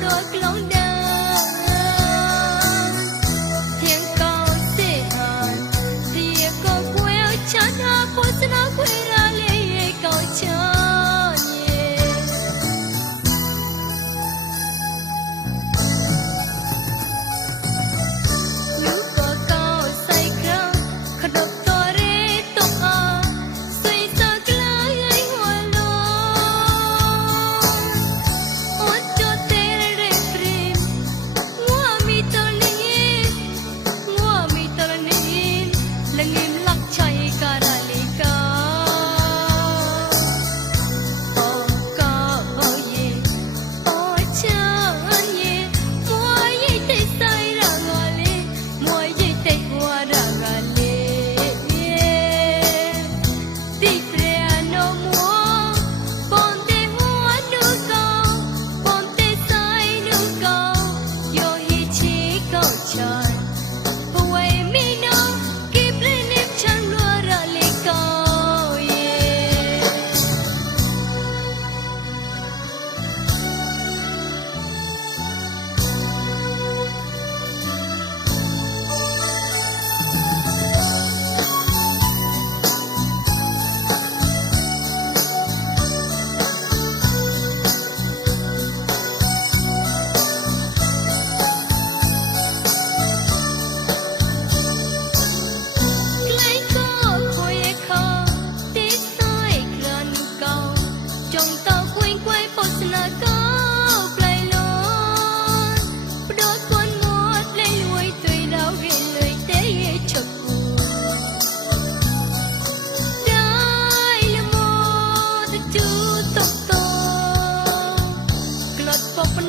rồi lòng đời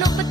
no, but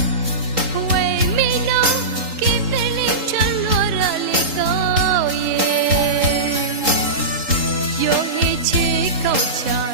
有一起够强。